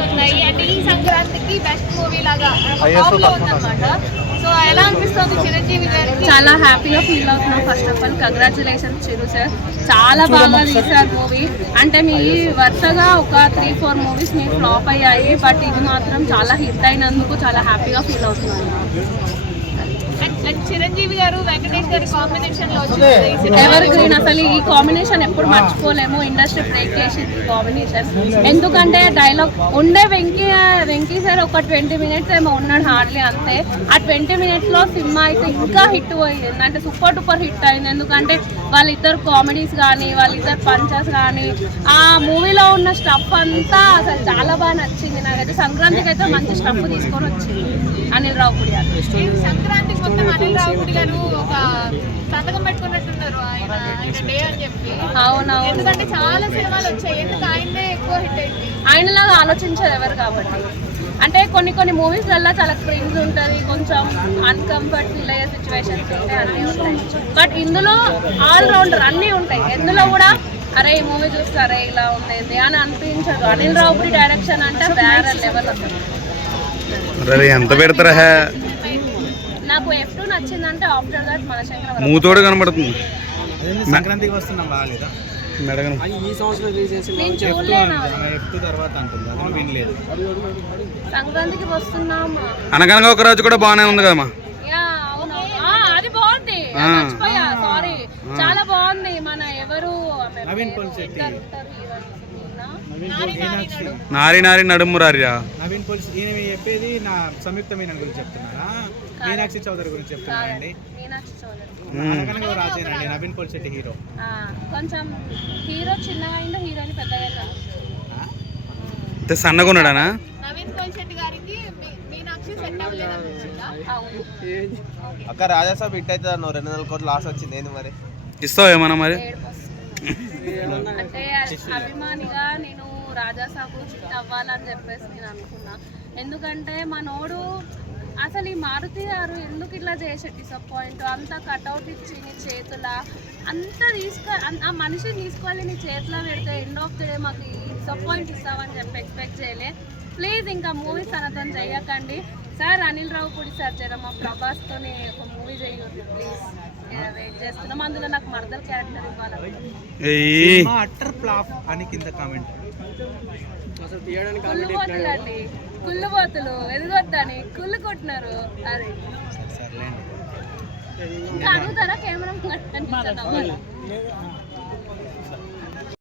వస్తున్నాయి అంటే ఈ సంక్రాంతికి బెస్ట్ మూవీ లాగా టాప్ లో ఉందన్నమాట. సో ఎలా అనిపిస్తుంది చిరంజీవి గారికి? చాలా హ్యాపీగా ఫీల్ అవుతున్నాం. First of all congratulations Chiru sir, చాలా బాగా తీశారు మూవీ. అంటే మీ వరుసగా ఒక 3-4 మూవీస్ మీ ఫ్లాప్ అయ్యాయి, బట్ ఇది మాత్రం చాలా హిట్ అయినందుకు చాలా హ్యాపీగా ఫీల్ అవుతున్నాను. చిరంజీవి గారు వెంకటేష్ గారి కాంబినేషన్ లో ఎవర్ గ్రీన్, అసలు ఈ కాంబినేషన్ ఎప్పుడు మర్చిపోలేము. ఇండస్ట్రీ బ్రేక్ చేసింది కాంబినేషన్. ఎందుకంటే డైలాగ్ ఉండే వెంకీ సార్ ఒక 20 మినిట్స్ ఏమో ఉన్నాడు హార్డ్లీ, అంతే. ఆ 20 మినిట్స్ లో సినిమా అయితే ఇంకా హిట్ అయ్యింది, అంటే సూపర్ డూపర్ హిట్ అయింది. ఎందుకంటే వాళ్ళిద్దరు కామెడీస్ కానీ వాళ్ళిద్దరు పంచెస్ కానీ ఆ మూవీలో ఉన్న స్టఫ్ అంతా అసలు చాలా బాగా నచ్చింది నాకైతే. సంక్రాంతికి అయితే మంచి స్టఫ్ తీసుకొని వచ్చింది అనిల్ రావుపూడి గారు. సంక్రాంతికి మొత్తం అనిల్ రావుపూడి గారు ఒక సంతకం పెట్టుకున్నట్టున్నారు ఆయన డే అని చెప్పి. అవునవును, ఎందుకంటే చాలా సినిమాలు వచ్చాయి, ఎందుకు ఆయనే ఎక్కువ హిట్ అయింది. ఆయనలాగా ఆలోచించారు ఎవరు కాబట్టి. అంటే కొన్ని మూవీస్లలో చాలా క్రింజ్ ఉంటుంది, కొంచెం అన్కంఫర్ట్ ఫీల్ అయ్యే సిచ్యువేషన్స్ ఉంటాయి, అన్నీ ఉంటాయి. బట్ ఇందులో ఆల్ రౌండర్ అన్నీ ఉంటాయి. ఎందులో కూడా అరే ఈ మూవీ చూస్తారే ఇలా ఉండేది అని అనిపించదు. అనిల్ రావుపూడి డైరెక్షన్ అంటే వేరే లెవెల్ అసలు. ఎంత పెడతారా? నాకు F2 నచ్చిందంటే ఆఫ్టర్ దట్ మనశంకర మూతోడు కనబడుతుంది. సంక్రాంతికి వస్తున్నాం బాగాలేదా? ఈ సంవత్సరం రిలీజ్ చేసి తర్వాత అంటుంది, అది వినలేదు. సంక్రాంతికి వస్తున్నాం అనగనగా ఒక రోజు కూడా బాగానే ఉంది కదమ్మా. అది బాగుంది, మర్చిపోయా, సారీ. చాలా బాగుంది. మన ఎవరు నవీన్ పోల్శెట్టి, నారి నారి నడుమురారియా. నవీన్ పోల్శెట్టి ఈయన చెప్పేది నా సంయుక్త మీనన్ గురించి చెప్తున్నారా? మీనాక్షి చౌదరి గురించి చెప్తున్నారండి. మీనాక్షి చౌదరి అనగనగా రాజేనండి, నవీన్ పోల్శెట్టి హీరో. కొంచెం హీరో చిన్నగా అయిందో హీరోయిన్ పెద్దగా సన్నగా ఉన్నాడానా? నవీన్ పోల్శెట్టి గారికి మీనాక్షి సెట్ అవ్వలేదు అనిపించిందా? అక్క రాజాసాబ్ హిట్ అవుతుంది అన్న 2 నెలల కోట్లు లాస్ వచ్చింది, ఏంది మరి ఇస్తావు ఏమన్నా మరి? అంటే అభిమానిగా నేను రాజాసాబు హిట్ అవ్వాలని చెప్పేసి నేను అనుకున్నా. ఎందుకంటే మనోడు అసలు ఈ మారుతి గారు ఎందుకు ఇట్లా చేసే డిసప్పాయింట్, అంతా కట్అవుట్ ఇచ్చి నీ చేతుల అంతా ఆ మనిషిని తీసుకొని నీ చేతిలో పెడితే ఎండ్ ఆఫ్ ది డే మాకు డిసప్పాయింట్ ఇస్తామని చెప్పి ఎక్స్పెక్ట్ చేయలే. ప్లీజ్ ఇంకా మూవీస్ అనర్థం చేయకండి సార్. అనిల్ రావుపూడి సార్ జర మా ప్రభాస్తో ఒక మూవీ చేయొద్దు ప్లీజ్, వెయిట్ చేస్తున్నాం. అందులో నాకు మర్దల్ క్యారెక్టర్ ఇవ్వాలి. అట్టర్ ఫ్లాప్ అని కింద కామెంట్. కుళ్ళుపోతులండి, కుళ్ళుపోతులు ఎదుగొద్దని కుళ్ళు కొట్టినారు. అది ఇంకా అడుగుతారా కెమెరా